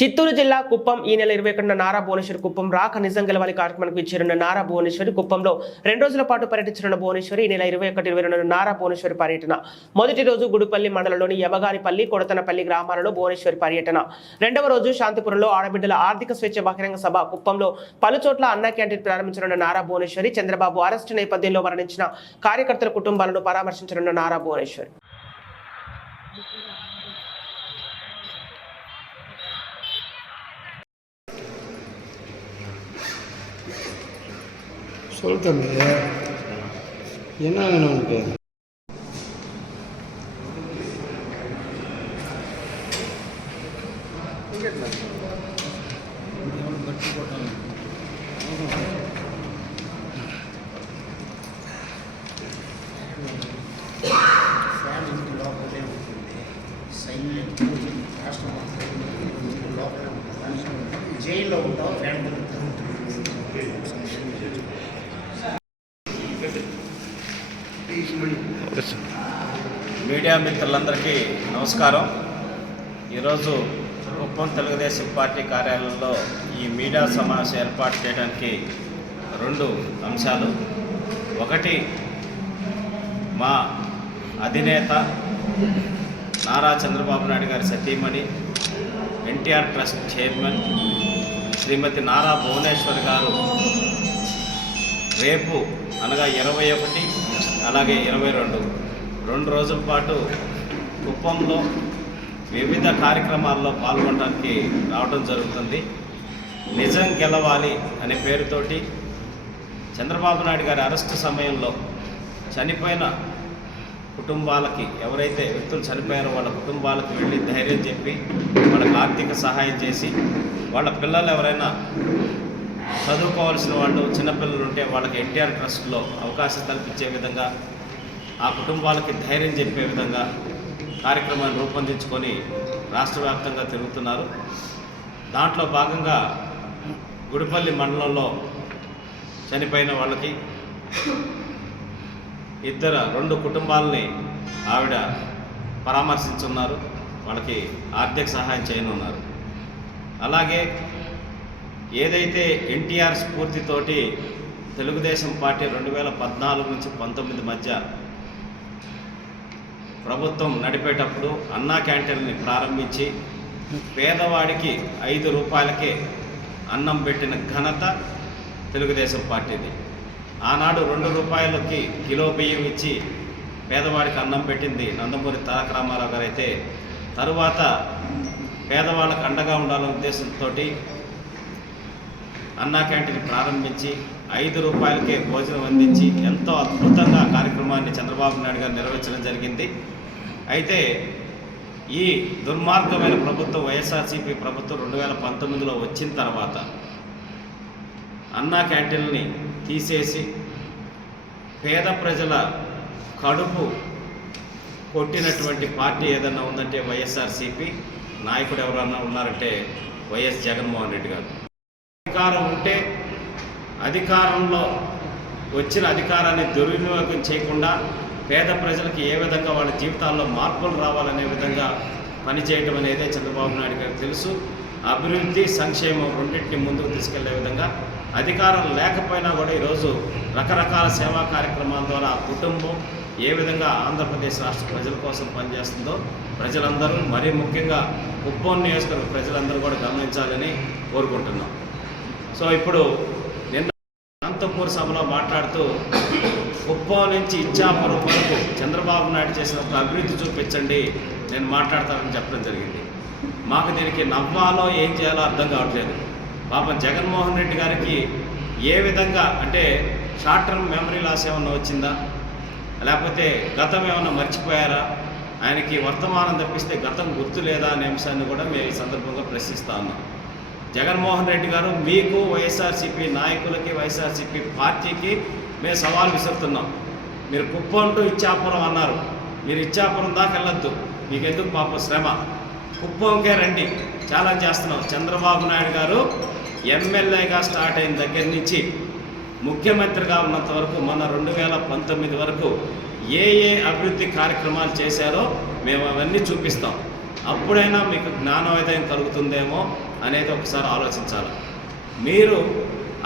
చిత్తూరు జిల్లా కుప్పం ఈ నెల ఇరవై ఒకటిన నారా భువనేశ్వరి కుప్పం రాక నిజం గెలవాలి కార్యక్రమానికి ఇచ్చేరున్న నారా భువనేశ్వరి కుప్పంలో రెండు రోజుల పాటు పర్యటించనున్న భువనేశ్వరి ఈ నెల ఇరవై ఒకటి ఇరవై రెండు నారా భువనేశ్వరి పర్యటన. మొదటి రోజు గుడిపల్లి మండలంలోని యమగారిపల్లి కొడతనపల్లి గ్రామాలలో భువనేశ్వరి పర్యటన. రెండవ రోజు శాంతిపురంలో ఆడబిడ్డల ఆర్థిక స్వేచ్ఛ బహిరంగ సభ కుప్పంలో పలుచోట్ల అన్నా క్యాంటీన్ ప్రారంభించనున్న నారా భువనేశ్వరి చంద్రబాబు అరెస్టు నేపథ్యంలో మరణించిన కార్యకర్తల కుటుంబాలను పరామర్శించనున్న నారా భువనేశ్వరి. சொல் தம்பி என்ன வேணும் உனக்கு? போட்டாங்க మీడియా మిత్రులందరికీ నమస్కారం. ఈరోజు కుప్పం తెలుగుదేశం పార్టీ కార్యాలయంలో ఈ మీడియా సమావేశం ఏర్పాటు చేయడానికి రెండు అంశాలు. ఒకటి మా అధినేత నారా చంద్రబాబు నాయుడు గారి సతీమణి NTR trust chairman Shrimati Nara Bhuvaneshwar garu రేపు అనగా ఇరవై ఒకటి అలాగే ఇరవై రెండు. రెండు రోజుల పాటు కుప్పంలో వివిధ కార్యక్రమాల్లో పాల్గొనడానికి రావడం జరుగుతుంది. నిజం గెలవాలి అనే పేరుతోటి చంద్రబాబు నాయుడు గారి అరెస్టు సమయంలో చనిపోయిన కుటుంబాలకి ఎవరైతే వ్యక్తులు చనిపోయారో వాళ్ళ కుటుంబాలకు వెళ్ళి ధైర్యం చెప్పి వాళ్ళకి ఆర్థిక సహాయం చేసి వాళ్ళ పిల్లలు ఎవరైనా చదువుకోవాల్సిన వాళ్ళు చిన్నపిల్లలు ఉంటే వాళ్ళకి ఎన్టీఆర్ ట్రస్ట్లో అవకాశం కల్పించే విధంగా ఆ కుటుంబాలకి ధైర్యం చెప్పే విధంగా కార్యక్రమాన్ని రూపొందించుకొని రాష్ట్ర వ్యాప్తంగా తిరుగుతున్నారు. దాంట్లో భాగంగా గుడిపల్లి మండలంలో చనిపోయిన వాళ్ళకి ఇద్దరు రెండు కుటుంబాలని ఆవిడ పరామర్శించున్నారు. వాళ్ళకి ఆర్థిక సహాయం చేయనున్నారు. అలాగే ఏదైతే ఎన్టీఆర్ స్ఫూర్తితోటి తెలుగుదేశం పార్టీ రెండు వేల పద్నాలుగు నుంచి పంతొమ్మిది మధ్య ప్రభుత్వం నడిపేటప్పుడు అన్నా క్యాంటీన్ని ప్రారంభించి పేదవాడికి ఐదు రూపాయలకే అన్నం పెట్టిన ఘనత తెలుగుదేశం పార్టీది. ఆనాడు రెండు రూపాయలకి కిలో బియ్యం ఇచ్చి పేదవాడికి అన్నం పెట్టింది నందమూరి తారక రామారావు గారు అయితే తరువాత పేదవాళ్ళకు అండగా ఉండాలనే ఉద్దేశంతో అన్నా క్యాంటీన్ ప్రారంభించి ఐదు రూపాయలకే భోజనం అందించి ఎంతో అద్భుతంగా కార్యక్రమాన్ని చంద్రబాబు నాయుడు గారు నిర్వహించడం జరిగింది. అయితే ఈ దుర్మార్గమైన ప్రభుత్వం వైఎస్ఆర్సీపీ ప్రభుత్వం రెండు వేల పంతొమ్మిదిలో వచ్చిన తర్వాత అన్నా క్యాంటీన్ని తీసేసి పేద ప్రజల కడుపు కొట్టినటువంటి పార్టీ ఏదన్నా ఉందంటే వైఎస్ఆర్సీపీ నాయకుడు ఎవరన్నా ఉన్నారంటే వైఎస్ జగన్మోహన్ రెడ్డి గారు. అధికారం ఉంటే అధికారంలో వచ్చిన అధికారాన్ని దుర్వినియోగం చేయకుండా పేద ప్రజలకు ఏ విధంగా వాళ్ళ జీవితాల్లో మార్పులు రావాలనే విధంగా పనిచేయడం అనేది చంద్రబాబు నాయుడు గారికి తెలుసు. అభివృద్ధి సంక్షేమం రెండింటిని ముందుకు తీసుకెళ్ళే విధంగా అధికారం లేకపోయినా కూడా ఈరోజు రకరకాల సేవా కార్యక్రమాల ద్వారా కుటుంబం ఏ విధంగా ఆంధ్రప్రదేశ్ రాష్ట్ర ప్రజల కోసం పనిచేస్తుందో ప్రజలందరూ మరీ ముఖ్యంగా కుప్పం నియోజకవర్గ ప్రజలందరూ కూడా గమనించాలని కోరుకుంటున్నాం. సో ఇప్పుడు నిన్న అనంతపూర్ సభలో మాట్లాడుతూ కుప్పం నుంచి ఇచ్చాపురం వరకు చంద్రబాబు నాయుడు చేసిన ఒక అభివృద్ధి చూపించండి నేను మాట్లాడతానని చెప్పడం జరిగింది. మాకు దీనికి నవ్వాలో ఏం చేయాలో అర్థం కావట్లేదు. పాపం జగన్మోహన్ రెడ్డి గారికి ఏ విధంగా అంటే షార్ట్ టర్మ్ మెమరీ లాస్ ఏమన్నా వచ్చిందా? లేకపోతే గతం ఏమన్నా మర్చిపోయారా? ఆయనకి వర్తమానం తప్పిస్తే గతం గుర్తు లేదా అనే అంశాన్ని కూడా మేము ఈ సందర్భంగా ప్రశ్నిస్తా ఉన్నాం. జగన్మోహన్ రెడ్డి గారు మీకు వైఎస్ఆర్సీపీ నాయకులకి వైఎస్ఆర్సీపీ పార్టీకి మేము సవాల్ విసురుతున్నాం. మీరు కుప్పం టు ఇచ్చాపురం అన్నారు. మీరు ఇచ్చాపురం దాకా వెళ్ళొద్దు. మీకు ఎందుకు పాప శ్రమ? కుప్పంకే రండి. ఛాలెంజ్ చేస్తున్నాం. చంద్రబాబు నాయుడు గారు ఎమ్మెల్యేగా స్టార్ట్ అయిన దగ్గర నుంచి ముఖ్యమంత్రిగా ఉన్నంత వరకు మన రెండు వేల పంతొమ్మిది వరకు ఏ ఏ అభివృద్ధి కార్యక్రమాలు చేశారో మేము అవన్నీ చూపిస్తాం. అప్పుడైనా మీకు జ్ఞానోదయం కలుగుతుందేమో? అనేది ఒకసారి ఆలోచించాలి. మీరు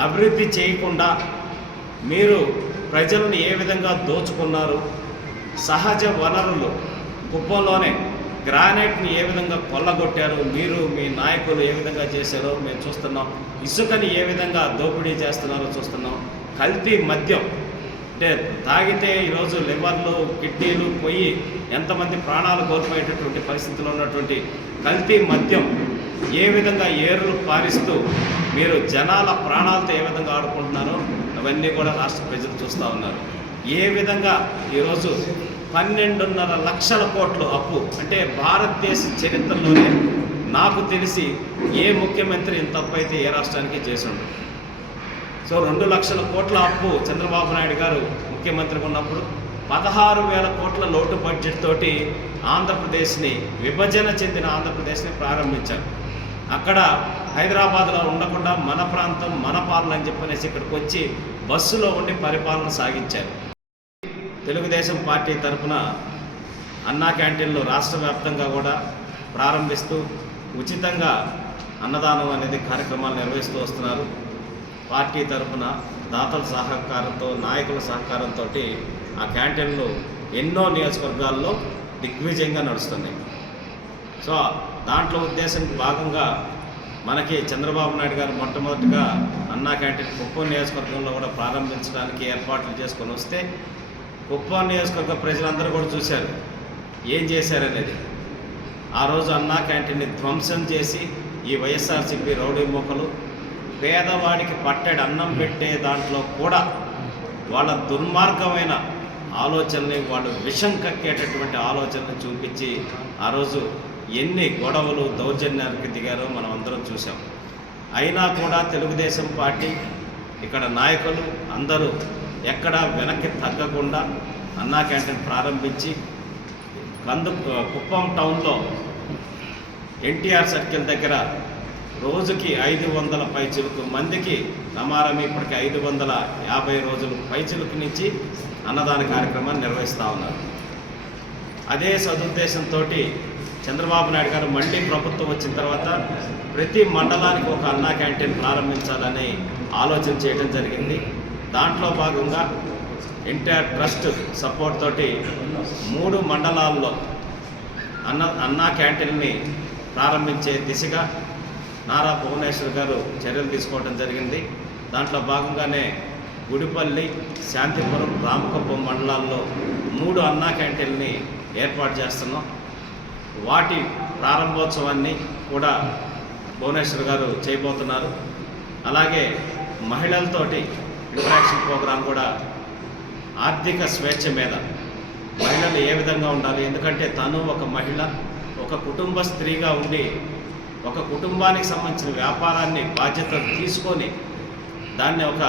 అభివృద్ధి చేయకుండా మీరు ప్రజలను ఏ విధంగా దోచుకున్నారు సహజ వనరులు కుప్పంలోనే గ్రానైట్ని ఏ విధంగా కొల్లగొట్టారు మీరు మీ నాయకులు ఏ విధంగా చేశారో మేము చూస్తున్నాం ఇసుకని ఏ విధంగా దోపిడీ చేస్తున్నారో చూస్తున్నాం కల్తీ మద్యం అంటే తాగితే ఈరోజు లివర్లు కిడ్నీలు పోయి ఎంతమంది ప్రాణాలు కోల్పోయేటటువంటి పరిస్థితిలో ఉన్నటువంటి కల్తీ మద్యం ఏ విధంగా ఏరులు పారిస్తూ మీరు జనాల ప్రాణాలతో ఏ విధంగా ఆడుకుంటున్నారో అవన్నీ కూడా రాష్ట్ర ప్రజలు చూస్తూ ఉన్నారు. ఏ విధంగా ఈరోజు పన్నెండున్నర లక్షల కోట్లు అప్పు అంటే భారతదేశ చరిత్రలోనే నాకు తెలిసి ఏ ముఖ్యమంత్రి ఇంత తప్పు అయితే ఏ రాష్ట్రానికి చేసిండు. సో రెండు లక్షల కోట్ల అప్పు చంద్రబాబు నాయుడు గారు ముఖ్యమంత్రిగా ఉన్నప్పుడు పదహారు వేల కోట్ల లోటు బడ్జెట్ తోటి ఆంధ్రప్రదేశ్ని విభజన చెందిన ఆంధ్రప్రదేశ్ని ప్రారంభించారు. అక్కడ హైదరాబాద్లో ఉండకుండా మన ప్రాంతం మన పాలన అని చెప్పనేసి ఇక్కడికి వచ్చి బస్సులో ఉండి పరిపాలన సాగించారు. తెలుగుదేశం పార్టీ తరఫున అన్నా క్యాంటీన్లు రాష్ట్ర వ్యాప్తంగా కూడా ప్రారంభిస్తూ ఉచితంగా అన్నదానం అనేది కార్యక్రమాలు నిర్వహిస్తూ వస్తున్నారు. పార్టీ తరఫున దాతల సహకారంతో నాయకుల సహకారంతో ఆ క్యాంటీన్లు ఎన్నో నియోజకవర్గాల్లో దిగ్విజయంగా నడుస్తున్నాయి. సో దాంట్లో ఉద్దేశం భాగంగా మనకి చంద్రబాబు నాయుడు గారు మొట్టమొదటిగా అన్నా క్యాంటీన్ కుప్పం నియోజకవర్గంలో కూడా ప్రారంభించడానికి ఏర్పాట్లు చేసుకొని వస్తే కుప్పం నియోజకవర్గ ప్రజలందరూ కూడా చూశారు. ఏం చేశారనేది? ఆ రోజు అన్నా క్యాంటీన్ని ధ్వంసం చేసి ఈ వైఎస్ఆర్సీపీ రౌడీ మొక్కలు పేదవాడికి పట్టెడు అన్నం పెట్టే దాంట్లో కూడా వాళ్ళ దుర్మార్గమైన ఆలోచనని వాళ్ళు విషం కక్కేటటువంటి ఆలోచనని చూపించి ఆ రోజు ఎన్ని గొడవలు దౌర్జన్యానికి దిగారో మనం అందరం చూసాం అయినా కూడా తెలుగుదేశం పార్టీ ఇక్కడ నాయకులు అందరూ ఎక్కడా వెనక్కి తగ్గకుండా అన్నా క్యాంటీన్ ప్రారంభించి కందు కుప్పం టౌన్లో ఎన్టీఆర్ సర్కిల్ దగ్గర రోజుకి ఐదు వందల పైచిలుకు మందికి నమారం ఇప్పటికి ఐదు వందల యాభై రోజులు పైచిలుకు నుంచి అన్నదాన కార్యక్రమాన్ని నిర్వహిస్తూ ఉన్నారు. అదే సదుద్దేశంతో చంద్రబాబు నాయుడు గారు మళ్ళీ ప్రభుత్వం వచ్చిన తర్వాత ప్రతి మండలానికి ఒక అన్నా క్యాంటీన్ ప్రారంభించాలని ఆలోచన చేయడం జరిగింది. దాంట్లో భాగంగా ఎన్టీఆర్ ట్రస్ట్ సపోర్ట్ తోటి మూడు మండలాల్లో అన్న అన్నా క్యాంటీన్ని ప్రారంభించే దిశగా నారా భువనేశ్వర్ గారు చర్యలు తీసుకోవడం జరిగింది. దాంట్లో భాగంగానే గుడిపల్లి శాంతిపురం రామకొప్పం మండలాల్లో మూడు అన్నా క్యాంటీన్ని ఏర్పాటు చేస్తున్నాం. వాటి ప్రారంభోత్సవాన్ని కూడా భువనేశ్వర్ గారు చేయబోతున్నారు. అలాగే మహిళలతోటి ఇంటరాక్షన్ ప్రోగ్రాం కూడా ఆర్థిక స్వేచ్ఛ మీద మహిళలు ఏ విధంగా ఉండాలి? ఎందుకంటే తను ఒక మహిళ ఒక కుటుంబ స్త్రీగా ఉండి ఒక కుటుంబానికి సంబంధించిన వ్యాపారాన్ని బాధ్యత తీసుకొని దాన్ని ఒక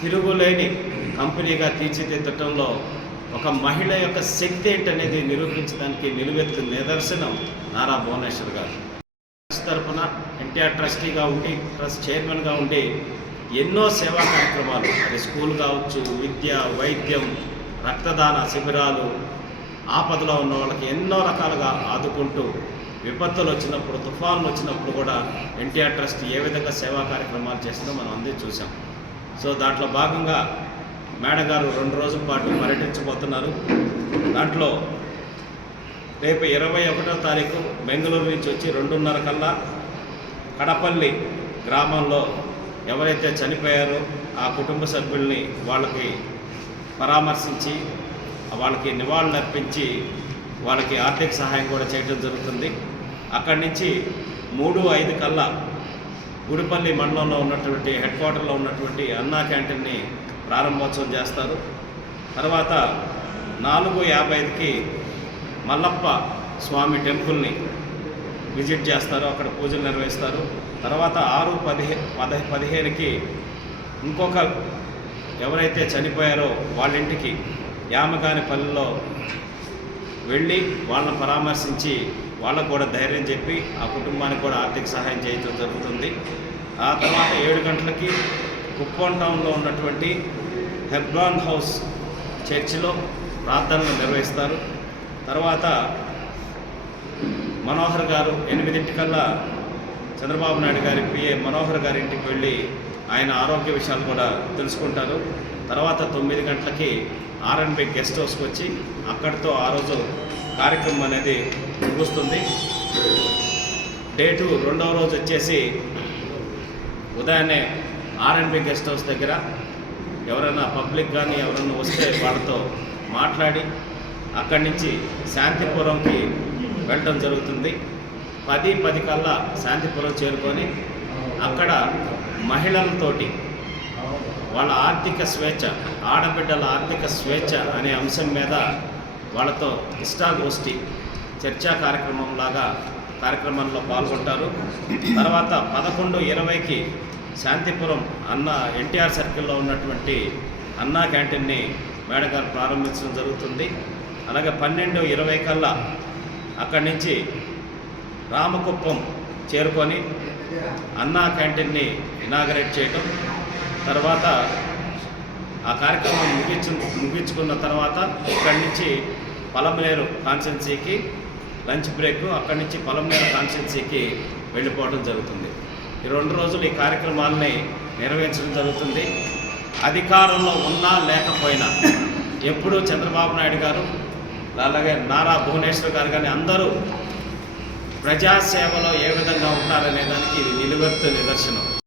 తిరుగులేని కంపెనీగా తీర్చిదిద్దటంలో ఒక మహిళ యొక్క శక్తి ఏంటనేది నిరూపించడానికి నిలువెత్తు నిదర్శనం నారా భువనేశ్వర్ గారు. ట్రస్ట్ తరఫున ఎన్టీఆర్ ట్రస్టీగా ఉండి ట్రస్ట్ చైర్మన్గా ఉండి ఎన్నో సేవా కార్యక్రమాలు అది స్కూల్ కావచ్చు విద్య వైద్యం రక్తదాన శిబిరాలు ఆపదలో ఉన్న వాళ్ళకి ఎన్నో రకాలుగా ఆదుకుంటూ విపత్తులు వచ్చినప్పుడు తుఫాన్లు వచ్చినప్పుడు కూడా ఎన్టీఆర్ ట్రస్ట్ ఏ విధంగా సేవా కార్యక్రమాలు చేస్తుందో మనం అందరూ చూసాం సో దాంట్లో భాగంగా మేడం గారు రెండు రోజుల పాటు పర్యటించబోతున్నారు. దాంట్లో రేపు ఇరవై ఒకటో తారీఖు బెంగళూరు నుంచి వచ్చి రెండున్నర కల్లా కడపల్లి గ్రామంలో ఎవరైతే చనిపోయారో ఆ కుటుంబ సభ్యుల్ని వాళ్ళకి పరామర్శించి వాళ్ళకి నివాళులు అర్పించి వాళ్ళకి ఆర్థిక సహాయం కూడా చేయడం జరుగుతుంది. అక్కడి నుంచి మూడు ఐదు కల్లా గుడిపల్లి మండలంలో ఉన్నటువంటి హెడ్ క్వార్టర్లో ఉన్నటువంటి అన్నా క్యాంటీన్ని ప్రారంభోత్సవం చేస్తారు. తర్వాత నాలుగు యాభై ఐదుకి మల్లప్ప స్వామి టెంపుల్ని విజిట్ చేస్తారు. అక్కడ పూజలు నిర్వహిస్తారు. తర్వాత ఆరు పదిహే పద పదిహేనుకి ఇంకొక ఎవరైతే చనిపోయారో వాళ్ళ ఇంటికి యామగానిపల్లిలో వెళ్ళి వాళ్ళని పరామర్శించి వాళ్ళకు కూడా ధైర్యం చెప్పి ఆ కుటుంబానికి కూడా ఆర్థిక సహాయం చేయడం జరుగుతుంది. ఆ తర్వాత ఏడు గంటలకి కుప్పం టౌన్లో ఉన్నటువంటి హెబ్రాన్ హౌస్ చర్చిలో ప్రార్థనలు నిర్వహిస్తారు. తర్వాత మనోహర్ గారు ఎనిమిదింటికల్లా చంద్రబాబు నాయుడు గారి పిఏ మనోహర్ గారి ఇంటికి వెళ్ళి ఆయన ఆరోగ్య విషయాలు కూడా తెలుసుకుంటారు. తర్వాత తొమ్మిది గంటలకి ఆర్ఎన్బి గెస్ట్ హౌస్కి వచ్చి అక్కడితో ఆ రోజు కార్యక్రమం అనేది ముగుస్తుంది. డేటు రెండవ రోజు వచ్చేసి ఉదయాన్నే ఆర్ఎన్బి గెస్ట్ హౌస్ దగ్గర ఎవరైనా పబ్లిక్ కానీ ఎవరైనా వస్తే వాళ్ళతో మాట్లాడి అక్కడి నుంచి శాంతిపురంకి వెళ్ళడం జరుగుతుంది. పది పది కల్లా శాంతిపురం చేరుకొని అక్కడ మహిళలతోటి వాళ్ళ ఆర్థిక స్వేచ్ఛ ఆడబిడ్డల ఆర్థిక స్వేచ్ఛ అనే అంశం మీద వాళ్ళతో ఇష్టాగోష్ఠి చర్చా కార్యక్రమం లాగా కార్యక్రమంలో పాల్గొంటారు. తర్వాత పదకొండు ఇరవైకి శాంతిపురం అన్న ఎన్టీఆర్ సర్కిల్లో ఉన్నటువంటి అన్నా క్యాంటీన్ని మేడం గారు ప్రారంభించడం జరుగుతుంది. అలాగే పన్నెండు ఇరవై కల్లా అక్కడి నుంచి రామకుప్పం చేరుకొని అన్నా క్యాంటీన్ని ఇనాగరేట్ చేయటం. తర్వాత ఆ కార్యక్రమం ముగించు ముగించుకున్న తర్వాత ఇక్కడి నుంచి పలమనేరు కాన్స్టెన్సీకి లంచ్ బ్రేక్ అక్కడి నుంచి పలమనేరు కాన్స్టెన్సీకి వెళ్ళిపోవడం జరుగుతుంది. ఈ రెండు రోజులు ఈ కార్యక్రమాన్ని నిర్వహించడం జరుగుతుంది. అధికారంలో ఉన్నా లేకపోయినా ఎప్పుడూ చంద్రబాబు నాయుడు గారు అలాగే నారా భువనేశ్వర్ గారు కానీ అందరూ ప్రజాసేవలో ఏ విధంగా ఉంటారనే దానికి ఇది నిలువెత్తు నిదర్శనం.